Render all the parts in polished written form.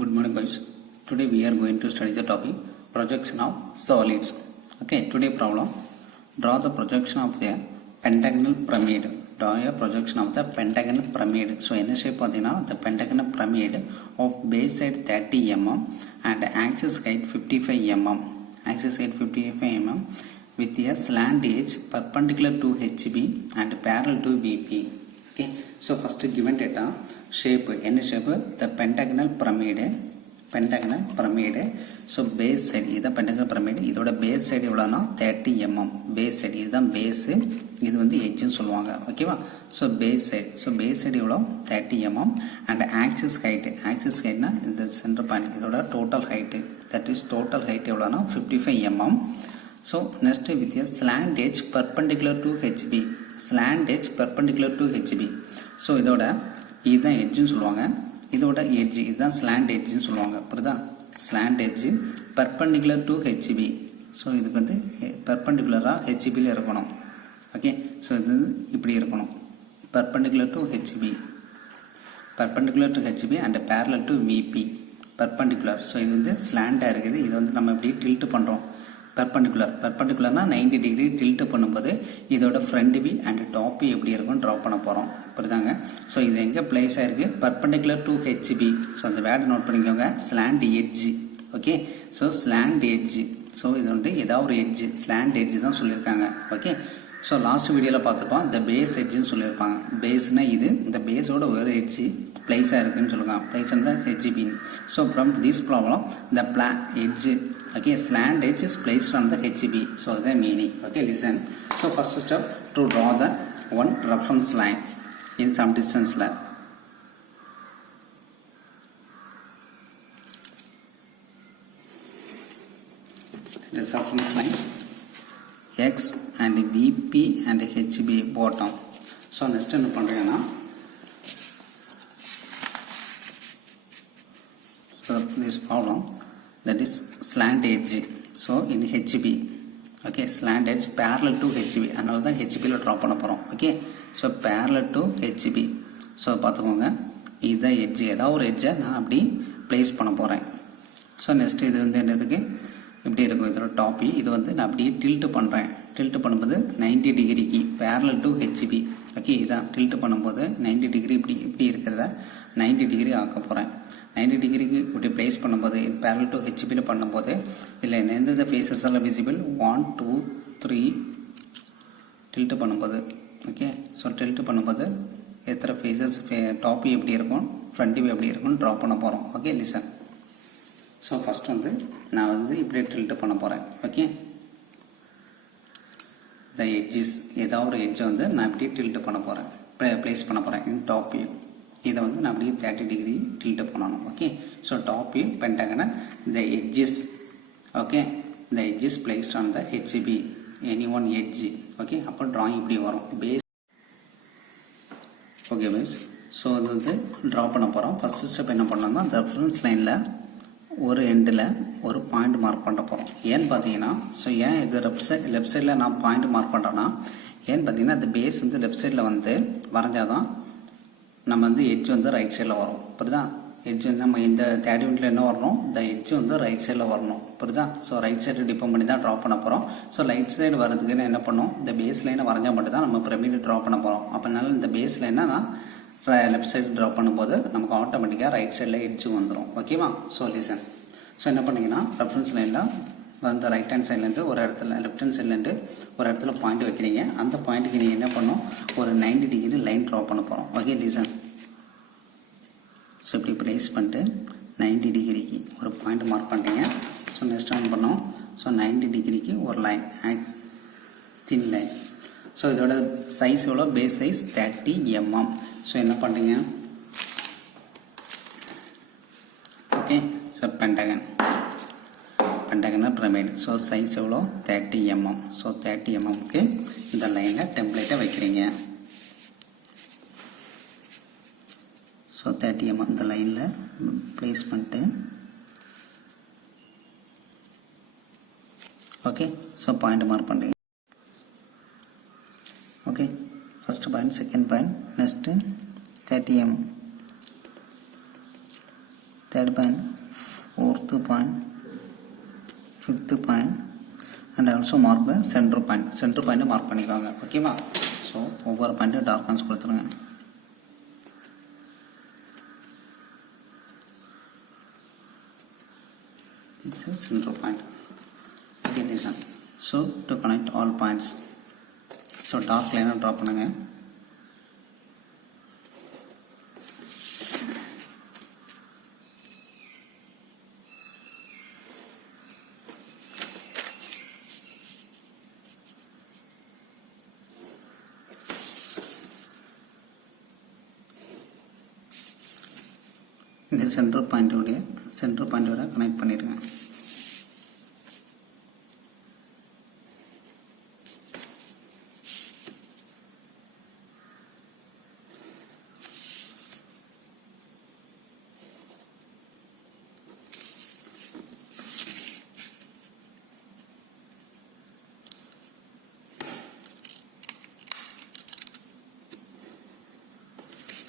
Good morning, boys. Today we are going to study the topic projection of solids. Okay, today problem: draw the projection of the pentagonal pyramid. Draw a projection of the pentagonal pyramid. So, என்ன shape பார்த்தீங்கன்னா the pentagonal pyramid of base side 30 mm and axis height 55 mm. Axis height 55 mm with a slant edge perpendicular to HB and parallel to VP. Okay, so first given data shape, என்ன shape? The pentagonal pyramid. So base side இது pentagonal pyramid. இதோட base side எவ்வளோனா 30 mm. base side இதுதான் base, இது வந்து edgeன்னு சொல்லுவாங்க. ஓகேவா? So base side எவ்வளோ 30 mm and axis heightனா இந்த center point இதோட total height, that is total height எவ்வளோனா 55 mm. So next with a slant edge perpendicular to HB. So இதோட இதுதான் எட்ஜுன்னு சொல்லுவாங்க, இதோட எட்ஜ் இதுதான் ஸ்லாண்ட் எட்ஜுன்னு சொல்லுவாங்க. புரியுதா? Slant edge perpendicular to HP. So இதுக்கு வந்து பர்பண்டிகுலராக ஹெச்பியில் இருக்கணும். ஓகே, ஸோ இது இப்படி இருக்கணும், perpendicular to HP and parallel to VP. Perpendicular, so இது வந்து ஸ்லாண்டாக இருக்குது, இது வந்து நம்ம இப்படி டில்ட் பண்ணுறோம். பர்பண்டிகுலர்னா 90 டிகிரி டில்ட் பண்ணும்போது இதோட front P and top P எப்படி இருக்கும்னு ட்ரா பண்ண போகிறோம். புரியுதாங்க? ஸோ இது எங்கே பிளேஸ் ஆயிருக்கு? Perpendicular to HP. ஸோ அந்த வேர்டு நோட் பண்ணிக்கோங்க, slant edge. Okay, so slant edge. So இது வந்து ஏதாவது ஒரு எட்ஜ், ஸ்லாண்ட் எட்ஜ் தான் சொல்லியிருக்காங்க. ஓகே, ஸோ லாஸ்ட் வீடியோவில் பார்த்துப்போம் இந்த பேஸ் எட்ஜுன்னு சொல்லியிருப்பாங்க. பேஸ்னால் இது, இந்த பேஸோட ஒரு எட்ஜ் பிளேஸாக இருக்குதுன்னு சொல்லுவாங்க. பிளேஸ் இந்த HP. So from this problem the edge, okay, slant edge is placed on the HB. So the meaning. Okay, listen. So first step, to draw the one reference line in some distance line. This reference line X and VP and HB bottom. So next என்ன பண்றீங்கன்னா, so this problem, that is slant edge. So in HB, okay, slant edge parallel to HB, அதனால தான் HBல draw பண்ண போகிறோம். Okay, so parallel to HB. So பார்த்துக்கோங்க, இதுதான் edge, ஏதாவது ஒரு எட்ஜை நான் அப்படி பிளேஸ் பண்ண போகிறேன். ஸோ நெக்ஸ்ட் இது வந்து என்னதுக்கு இப்படி இருக்கும், இதோட டாப்பி இது வந்து நான் அப்படியே டில்ட் பண்ணுறேன். டில்ட் பண்ணும்போது 90 டிகிரிக்கு parallel to HB. ஓகே, இதான் டில்ட் பண்ணும்போது 90 டிகிரி இப்படி இருக்கிறத 90 டிகிரி ஆக்க போகிறேன். 90 டிகிரிக்கு இப்படி பிளேஸ் பண்ணும்போது parallel to HBயில் பண்ணும்போது இதில் எந்தெந்த ஃபேஸஸ் எல்லாம் விசிபிள் 1 2 3 டில்ட் பண்ணும்போது. ஓகே, ஸோ டில்ட் பண்ணும்போது எத்தனை ஃபேஸஸ், டாப் எப்படி இருக்கும், ஃப்ரண்ட் வியூ எப்படி இருக்கும்னு ட்ரா பண்ண போகிறோம். Okay, listen. ஸோ ஃபஸ்ட் வந்து நான் வந்து இப்படியே டில்ட் பண்ண போகிறேன். ஓகே, த எட்ஜஸ் ஏதாவது ஒரு எட்ஜை வந்து நான் இப்படி டில்ட் பண்ண போகிறேன், பிளேஸ் பண்ண போகிறேன் இன் டாப் வியூ. இதை வந்து நான் அப்படியே 30 டிகிரி டில்ட் பண்ணணும். ஓகே, ஸோ டாப் வியூ பென்டகனை the edges. Okay, the edges placed on the HP, any one edge. Okay, அப்போ ட்ராயிங் இப்படி வரும் பேஸ். ஓகே பேஸ், ஸோ அது வந்து ட்ரா பண்ண போகிறோம். ஃபஸ்ட்டு ஸ்டெப் என்ன பண்ணோம்னா, அந்த ரெஃபரன்ஸ் லைனில் ஒரு எண்டில் ஒரு பாயிண்ட் மார்க் பண்ண போகிறோம். ஏன்னு பார்த்தீங்கன்னா, ஸோ ஏன் இது லெஃப்ட் சைடில் நான் பாயிண்ட் மார்க் பண்ணுறேன்னா, ஏன்னு பார்த்தீங்கன்னா அந்த பேஸ் வந்து லெஃப்ட் சைடில் வந்து வரைஞ்சாதான் நம்ம வந்து எட்ஜ் வந்து ரைட் சைடில் வரும். புரியுதா? எட்ஜ் வந்து நம்ம இந்த 30 யூனிட்ல என்ன வரணும், இந்த எட்ஜ் வந்து ரைட் சைடில் வரணும். புரியுதா? ஸோ ரைட் சைடு டிபெண்ட் பண்ணி தான் ட்ரா பண்ண போகிறோம். ஸோ ரைட் சைடு வரதுக்குன்னு என்ன பண்ணோம், இந்த பேஸ் லைனை வரைஞ்சால் மட்டும் தான் நம்ம பிரமிட் ட்ரா பண்ண போகிறோம். அப்படினால இந்த பேஸ் லைனை நான் லெஃப்ட் சைடு ட்ரா பண்ணும்போது நமக்கு ஆட்டோமேட்டிக்காக ரைட் சைடில் எட்ஜு வந்துடும். ஓகேவா? So listen. ஸோ என்ன பண்ணிங்கன்னா, ரெஃபரன்ஸ் லைனில் அந்த ரைட் ஹேண்ட் சைட்லேருந்து ஒரு இடத்துல, லெஃப்ட் ஹேண்ட் சைட்லேருந்து ஒரு இடத்துல பாயிண்ட் வைக்கிறீங்க. அந்த பாயிண்ட்டுக்கு நீங்கள் என்ன பண்ணணும், ஒரு 90 டிகிரி லைன் ட்ரா பண்ண போகிறோம். Okay, listen. ஸோ இப்படி ப்ளேஸ் பண்ணிட்டு 90 டிகிரிக்கு ஒரு பாயிண்ட் மார்க் பண்ணிட்டீங்க. ஸோ நெக்ஸ்ட் என்ன பண்ணோம், ஸோ 90 டிகிரிக்கு ஒரு லைன், தின் லைன். ஸோ இதோட சைஸ் எவ்வளோ, பேஸ் சைஸ் 30 mm. ஸோ என்ன பண்ணுறீங்க, okay, so pentagonal pyramid. So size எவ்வளோ 30 mm. ஸோ 30 mmக்கு இந்த லைனில் டெம்ப்ளேட்டை வைக்கிறீங்க. ஸோ 30 mm இந்த லைனில் ப்ளேஸ் பண்ணிட்டு, ஓகே, ஸோ பாயிண்ட் மார்க் பண்ணுறீங்க. Okay, first point, second point, next 30 mm. third point, fourth point, fifth point, and also mark the center point mark பண்ணிக்கோங்க. ஓகேவா? ஸோ ஒவ்வொரு பாயிண்ட்டும் டார்க்னஸ் கொடுத்துருங்க. This is center point. Okay, listen. So to connect all points, so dark line draw பண்ணுங்க. இந்த centre பாயிண்டோட connect பண்ணிடுங்க.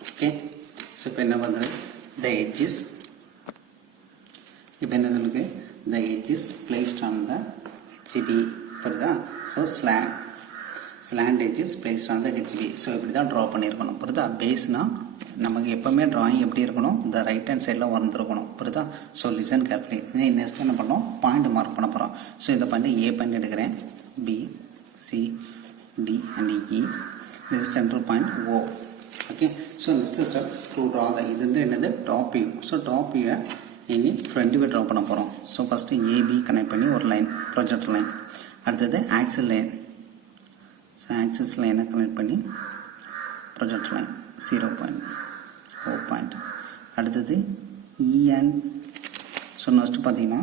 Okay, so இப்போ என்ன பண்ணுறது, the edges, இப்போ என்ன சொல்லுது, the edges placed on the HB, புரியுதா? So slant edges placed on the HB. So இப்படி தான் ட்ரா பண்ணியிருக்கணும், புரியுதா? பேஸ்னால் நமக்கு எப்போவுமே ட்ராயிங் எப்படி இருக்கணும், இந்த ரைட் ஹேண்ட் சைடில் வந்துருக்கணும், புரியுதா? So listen carefully. நெக்ஸ்ட் என்ன பண்ணோம், பாயிண்ட் மார்க் பண்ண போகிறோம். ஸோ இந்த பாயிண்ட் ஏ பாயிண்ட் எடுக்கிறேன், B, C, D and E. இது central point O. Okay, so next step to draw the இது வந்து என்னது, டாப் வியூ. ஸோ டாப் வியூவை இனி ஃப்ரண்ட் வியூ ட்ரா பண்ண போகிறோம். ஸோ ஃபஸ்ட்டு ஏபி கனெக்ட் பண்ணி ஒரு லைன், ப்ரொஜெக்ட் லைன். அடுத்தது ஆக்சிஸ் லைன். ஸோ ஆக்சிஸ் லைனை கனெக்ட் பண்ணி project line 0 point, O point. அடுத்தது இ அண்ட், ஸோ நெக்ஸ்ட்டு பார்த்தீங்கன்னா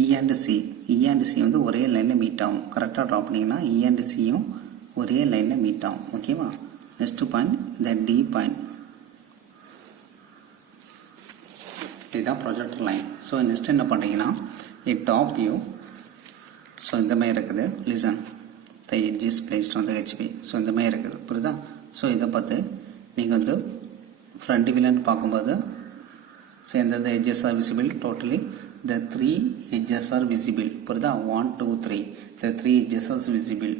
இ அண்ட் சி வந்து ஒரே லைனில் மீட் ஆகும். கரெக்டாக ட்ரா பண்ணிங்கன்னா இ அண்ட் சியும் ஒரே லைனில் மீட் ஆகும். ஓகேவா? நெக்ஸ்ட் பாயிண்ட் இந்த டி பாயிண்ட், இதுதான் ப்ரொஜெக்டர் லைன். ஸோ நெக்ஸ்ட் என்ன பண்ணுறீங்கன்னா டாப் வியூ. ஸோ இந்த மாதிரி இருக்குது, listen, the edges placed on the HP. So இந்த மாதிரி இருக்குது, புரியுதா? ஸோ இதை பார்த்து நீங்கள் வந்து ஃப்ரண்ட் வியூலன்னு பார்க்கும்போது ஸோ எந்தெந்த edges are visible, totally the 3 edges are visible, புரியுதா? 1 2 3, the 3 edges are visible.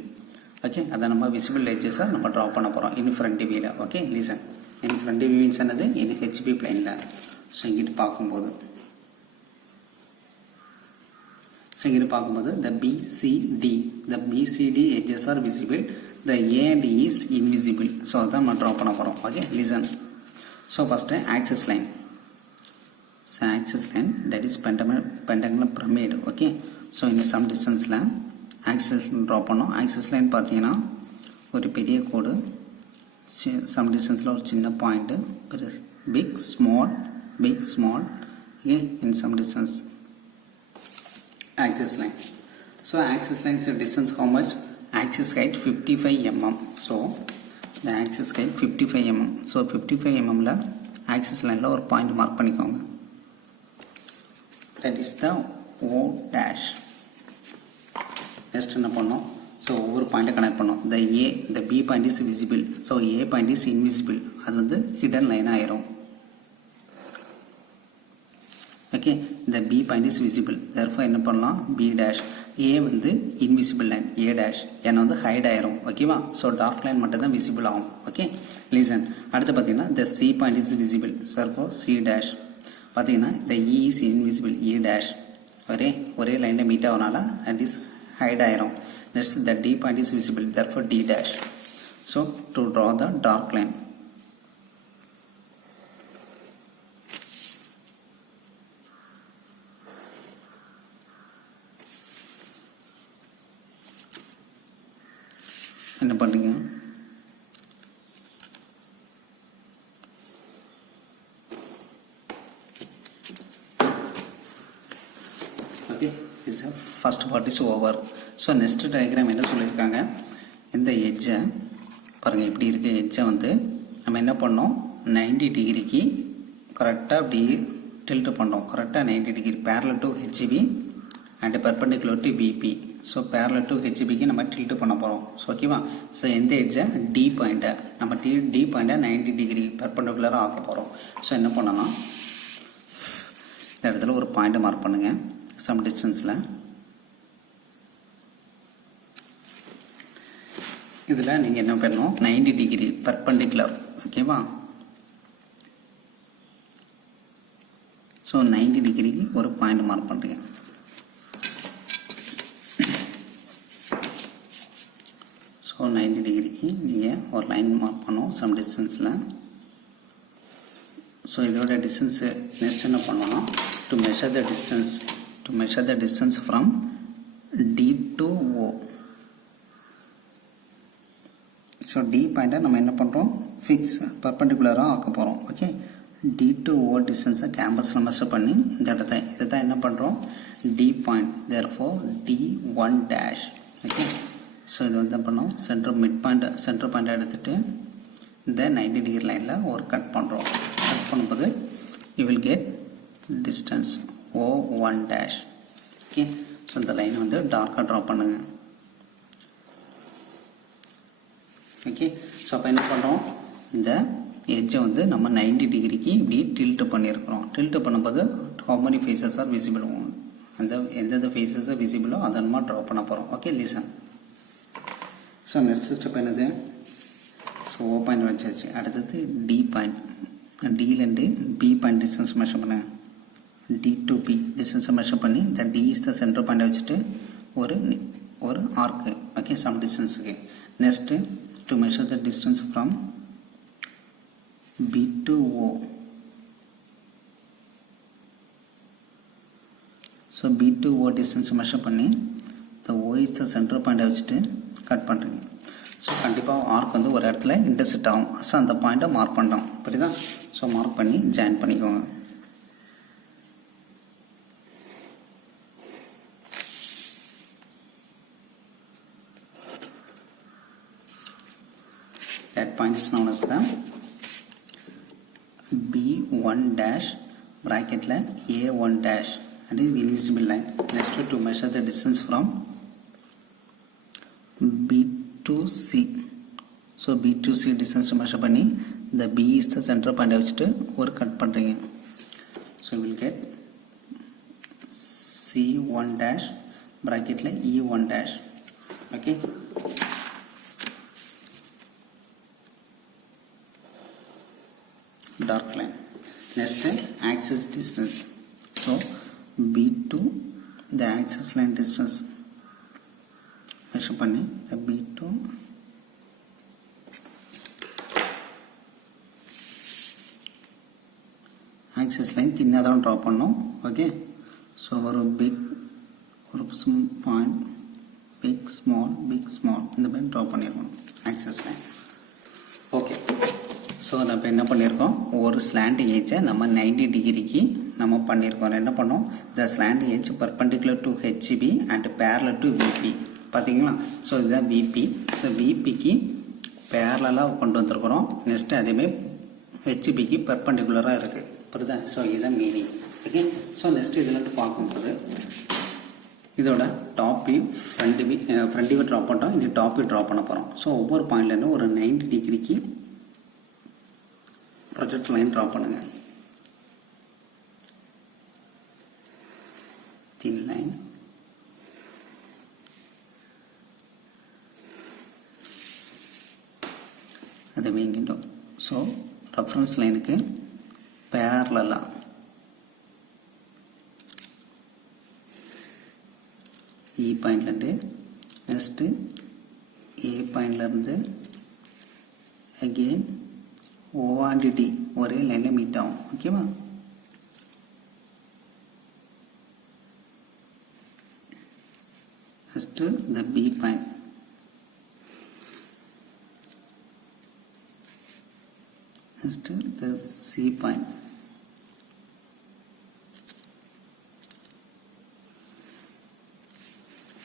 Okay, அதை நம்ம விசிபிள் எட்ஜஸை நம்ம ட்ரா பண்ண போகிறோம் இன் ஃப்ரண்ட் வியூவில். ஓகே, லீசன், இன் ஃப்ரண்ட் வியூன்னு சொன்னது இன் ஹெச்பி பிளைனில். ஸோ இங்கிட்டு பார்க்கும்போது the BCD edges are visible, the A and E is invisible. So அதான் நம்ம ட்ரா பண்ண போகிறோம். Okay, listen. So first axis line. So axis line that is pentagonal pyramid. Okay, so இந்த some டிஸ்டன்ஸில் axis draw பண்ணோம். Axis line பார்த்தீங்கன்னா ஒரு பெரிய கோடு, சம் டிஸ்டன்ஸில் ஒரு சின்ன point, big small okay, in some distance axis line. So axis line distance how much, axis height 55 mm. So இந்த axis height 55 mm. So 55 mm axis லைனில் ஒரு பாயிண்ட் மார்க் பண்ணிக்கோங்க. That is the O dash. Next என்ன பண்ணோம், so ஒவ்வொரு பாயிண்ட்டை connect பண்ணோம். இந்த B point is visible, so A point is invisible, அது வந்து ஹிடன் லைன் ஆயிரும். ஓகே, இந்த B point is visible, therefore என்ன பண்ணலாம், பி டேஷ். ஏ வந்து இன்விசிபிள் லைன், ஏ டேஷ் ஏன்னா வந்து ஹைட் ஆயிரும். ஓகேவா? ஸோ டார்க் லைன் மட்டும் தான் விசிபிள் ஆகும். Okay, lesion. அடுத்து பார்த்தீங்கன்னா இந்த C point is visible, therefore C dash. பார்த்தீங்கன்னா இந்த இ இஸ் இன்விசிபிள், இ டேஷ் ஒரே லைனில் மீட் ஆகனால அட் இஸ் hide ஆயிரும். Next the D point is visible, therefore D dash. So to draw the dark line, என்ன பண்ணுங்க, okay, first part is over. So next diagram என்ன சொல்லியிருக்காங்க, இந்த எட்ஜை பாருங்கள் எப்படி இருக்குது. எட்ஜை வந்து நம்ம என்ன பண்ணோம், 90 டிகிரிக்கு கரெக்டாக அப்படி டில்ட் பண்ணோம். கரெக்டாக 90 degree parallel to HB and perpendicular to BP. So parallel to ஹெச்பிக்கு நம்ம டில்ட் பண்ண போகிறோம். ஸோ ஓகேவா. ஸோ எந்த எட்ஜை டி பாயிண்ட்டை நம்ம டி பாயிண்ட்டை 90 டிகிரி பெர்பெண்டிகுலராக ஆக்க போகிறோம். ஸோ என்ன பண்ணலாம், இந்த இடத்துல ஒரு பாயிண்ட்டை மார்க் பண்ணுங்கள் சம் டிஸ்டன்ஸில். இதில் நீங்கள் என்ன பண்ணணும், 90 டிகிரி பெர்பெண்டிகுலர். ஓகேவா. ஸோ 90 டிகிரிக்கு ஒரு பாயிண்ட் மார்க் பண்ணுறீங்க. ஸோ 90 டிகிரிக்கு நீங்கள் ஒரு லைன் மார்க் பண்ணோம் சம் டிஸ்டன்ஸில். ஸோ இதோட டிஸ்டன்ஸு நெக்ஸ்ட் என்ன பண்ணோம்னா, to measure the distance from D to O. So D பாயிண்ட்டை நம்ம என்ன பண்ணுறோம், ஃபிக்ஸ் பர்பண்டிகுலராக ஆக்க போகிறோம். ஓகே. டி டு ஓ டிஸ்டன்ஸை கேம்பஸில் மெஷர் பண்ணி இந்த இடத்த இதை தான் என்ன பண்ணுறோம், D point. Therefore D1 dash. Okay. So இது வந்து என்ன பண்ணோம், சென்டர் பாயிண்ட்டை எடுத்துகிட்டு இந்த 90 டிகிரி லைனில் ஒரு கட் பண்ணுறோம். கட் பண்ணும்போது you will get distance O1 dash. Okay. So இந்த லைனை வந்து டார்க்காக ட்ரா பண்ணுங்கள். ஓகே. ஸோ அப்போ என்ன பண்ணுறோம், இந்த எட்ஜை வந்து நம்ம 90 டிகிரிக்கு இப்படி டில்ட் பண்ணியிருக்கிறோம். டில்ட் பண்ணும்போது how many faces are visible, அந்த எந்தெந்த ஃபேஸஸை விசிபிளோ அதை நம்ம ட்ரா பண்ண போகிறோம். Okay. Listen. So next step என்னது, ஸோ ஓ பாயிண்ட் வச்சாச்சு. அடுத்தது டி பாயிண்ட். டிலேருந்து பி பாயிண்ட் டிஸ்டன்ஸ் மெஷர் பண்ண, டி டு பி டிஸ்டன்ஸை மெஷர் பண்ணி இந்த D is the centre point வச்சுட்டு ஒரு ஆர்க்கு. ஓகே. சம் டிஸ்டன்ஸுக்கு. Next to measure the distance from B to O. So B to O distance measure பண்ணி the O is the center point வச்சுட்டு cut பண்ணுறீங்க. So கண்டிப்பாக arc வந்து ஒரு இடத்துல இன்டர்செக்ட் ஆகும். ஸோ அந்த பாயிண்ட்டை மார்க் பண்ணுறோம். புரியுதா. ஸோ மார்க் பண்ணி ஜாயின் பண்ணிக்கோங்க. That point is known as the B1 dash bracket line A1 dash and is invisible line. Next to measure the distance from B to C. So B to C distance measure பண்ணி the B is the center point வச்சுட்டு ஒரு cut பண்ணுறீங்க. So you will get C1 dash bracket line E1 dash. Okay. Dark line. Next axis distance. So B to the axis line distance measure பண்ணி the B to axis line தின்னா தான் draw பண்ணோம். Okay. So ஒரு point big small இந்த மாதிரி draw பண்ணியிருக்கோம் axis line. Okay. So நம்ம என்ன பண்ணியிருக்கோம், ஒரு ஸ்லாண்டிங் ஏஜை நம்ம 90 டிகிரிக்கு நம்ம பண்ணியிருக்கோம். என்ன பண்ணோம், the slanting edge perpendicular to HP and parallel to VP. பார்த்தீங்களா. ஸோ இதுதான் விபி. ஸோ விபிக்கு பேரலாக கொண்டு வந்திருக்கிறோம். நெக்ஸ்ட்டு அதேமாதிரி ஹெச்பிக்கு பர்பண்டிகுலராக இருக்குது. புரியுதா. ஸோ இதுதான் மீனிங். ஓகே. ஸோ நெக்ஸ்ட்டு இதில் பார்க்கும்போது இதோட top view front view draw பண்ணிட்டோம். இனி டாப் வியூ ட்ரா பண்ண போகிறோம். ஸோ ஒவ்வொரு பாயிண்ட்லேருந்து ஒரு 90 டிகிரிக்கு ப்ரொஜெக்ட் லைன் ட்ரா பண்ணுங்க. thin line. அதை வைங்கிட்டோம். ஸோ ரெஃபரன்ஸ் லைனுக்கு பேரலா இ பாயிண்ட்லேருந்து நெக்ஸ்ட்டு ஏ பாயிண்ட்லேருந்து அகெயின் O and D ஒரே லைனில் மீட் ஆகும். ஓகேவா. Next the B point. Next the C point.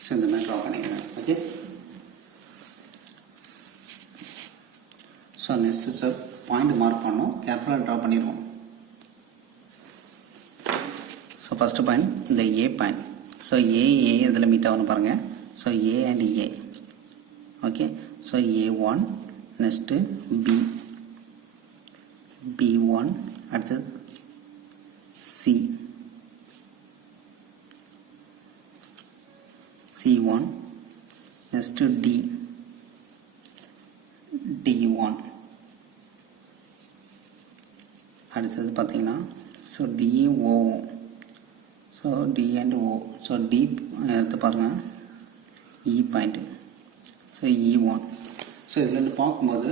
So இந்த மாதிரி ட்ரா பண்ணிக்கிறேன். Okay. So next step point mark பண்ணோம். கேர்ஃபுல்லாக ட்ரா பண்ணிடுவோம். ஸோ ஃபஸ்ட்டு பாயிண்ட் இந்த ஏ பாயிண்ட். ஸோ ஏ இதில் மீட் ஆகணும் பாருங்கள். So A and A. Okay, so A1 next B, B1 at the C, C1 next D, D1 அடுத்தது பார்த்தீங்கன்னா ஸோ டியும் ஓவும் so D and O so D எடுத்து பாருங்கள் இ பாயிண்ட்டு ஸோ E1 ஸோ இதில் பார்க்கும்போது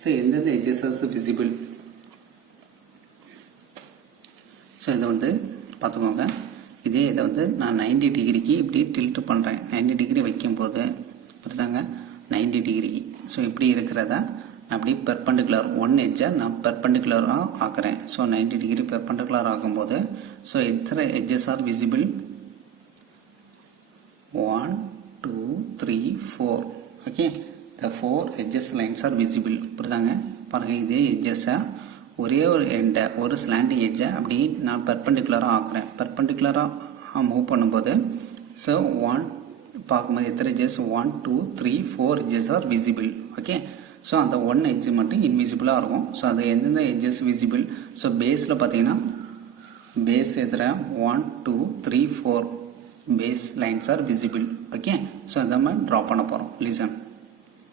ஸோ எந்தெந்த எட்ஜஸஸ் விசிபிள் ஸோ இதை வந்து பார்த்துக்கோங்க இதே இதை வந்து நான் 90 டிகிரிக்கு இப்படி டில்ட் பண்ணுறேன் 90 டிகிரி வைக்கும்போது புரியுதாங்க 90 டிகிரி ஸோ இப்படி இருக்கிறத அப்படி பெர்பெண்டிகுலர் ஒன் எட்ஜை நான் பெர்பெண்டிகுலராக ஆக்குறேன் ஸோ 90 டிகிரி பெர்பெண்டிகுலர் ஆகும்போது ஸோ எத்தனை edges are visible 1 2 3 4 okay the 4 edges lines are visible புரியுதாங்க பாருங்கள் இதே எட்ஜஸை ஒரே ஒரு எண்டை ஒரு ஸ்லாண்டிங் எட்ஜை அப்படி நான் பெர்பெண்டிகுலராக ஆக்குறேன் பெர்பெண்டிகுலராக மூவ் பண்ணும்போது ஸோ 1 பார்க்கும்போது எத்தனை edges 1 2 3 4 edges are visible okay so அந்த ஒன் எட்ஜ் மட்டும் இன்விசிபிளாக இருக்கும் ஸோ அது எந்தெந்த எட்ஜஸ் விசிபிள் ஸோ பேஸில் பார்த்தீங்கன்னா பேஸ் எதிர 1 2 3 4 base lines are visible okay so அதை நம்ம ட்ரா பண்ண போகிறோம் listen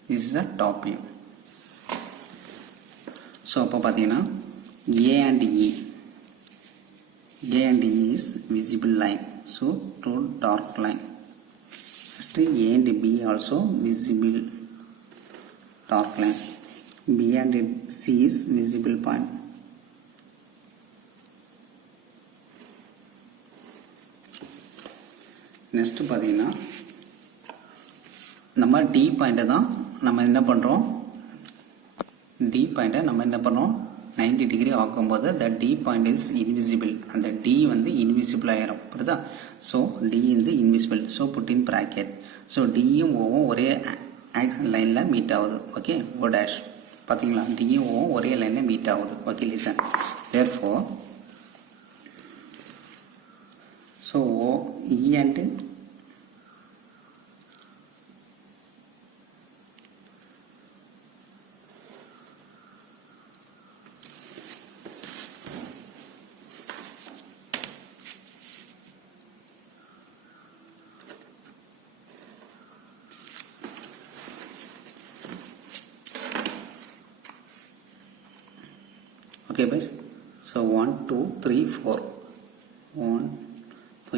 this is the top view so அப்போ பார்த்தீங்கன்னா A and E is visible line so two dark line next A and B also visible dark line. B and C is visible point. Next பார்த்தீங்கன்னா நம்ம D பாயிண்ட்டை தான் நம்ம என்ன பண்ணுறோம் D பாயிண்ட்டை நம்ம என்ன பண்ணுறோம் 90 டிகிரி ஆக்கும்போது the D point is invisible அந்த D வந்து இன்விசிபிள் ஆயிரும் புரியுதா ஸோ D வந்து invisible so put in bracket so Dயும் ஓவும் ஒரே லைனில் மீட் ஆகுது ஓகே ஓ டேஷ் பார்த்தீங்களா டியும் ஓவும் ஒரே லைனில் மீட் ஆகுது okay listen therefore so O E and okay guys so 1 2 3 4 1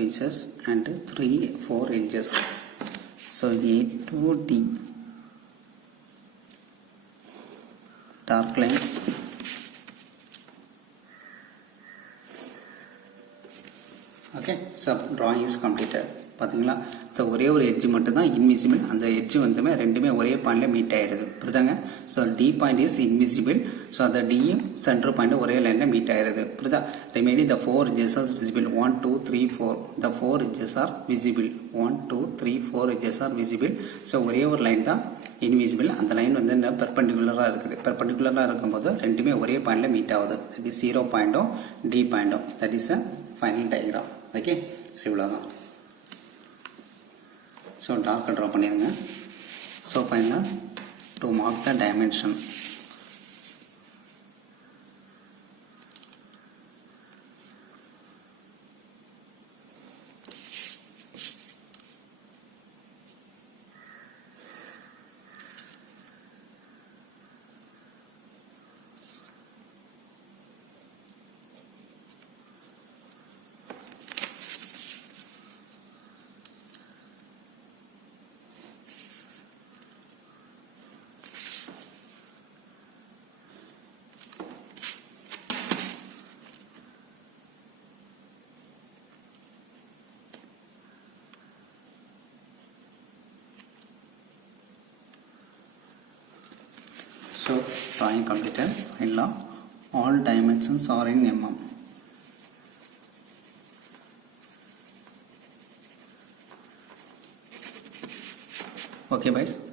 edges and 3 4 edges so A to D dark line okay so drawing is completed பார்த்தீங்களா ஸோ ஒரே ஒரு எட்ஜ் மட்டும் தான் இன்விசிபிள் அந்த எட்ஜ் வந்துமே ரெண்டுமே ஒரே பாயிண்டில் மீட் ஆயிடுது புரியுதாங்க so D point is invisible so அந்த டியும் சென்டர் பாயிண்ட் ஒரே லைனில் மீட் ஆயிடுது புரியுதா remaining the 4 edges are visible 1 2 3 4 the 4 edges are visible 1 2 3 4 edges are visible so ஒரே ஒரு லைன் தான் இன்விசிபிள் அந்த லைன் வந்து என்ன பெர்பெண்டிகுலராக இருக்குது பெர்பெண்டிகுலராக இருக்கும்போது ரெண்டுமே ஒரே பாயிண்டில் மீட் ஆகுது தட் இஸ் 0 பாயிண்ட்டும் டி பாயிண்ட்டும் that is a final diagram okay so இவ்வளோதான் ஸோ டார்க்காக ட்ரா பண்ணிடுங்க ஸோ ஃபைனலாக to mark the dimension So drawing completed. Finally, all dimensions are in mm. Okay, guys.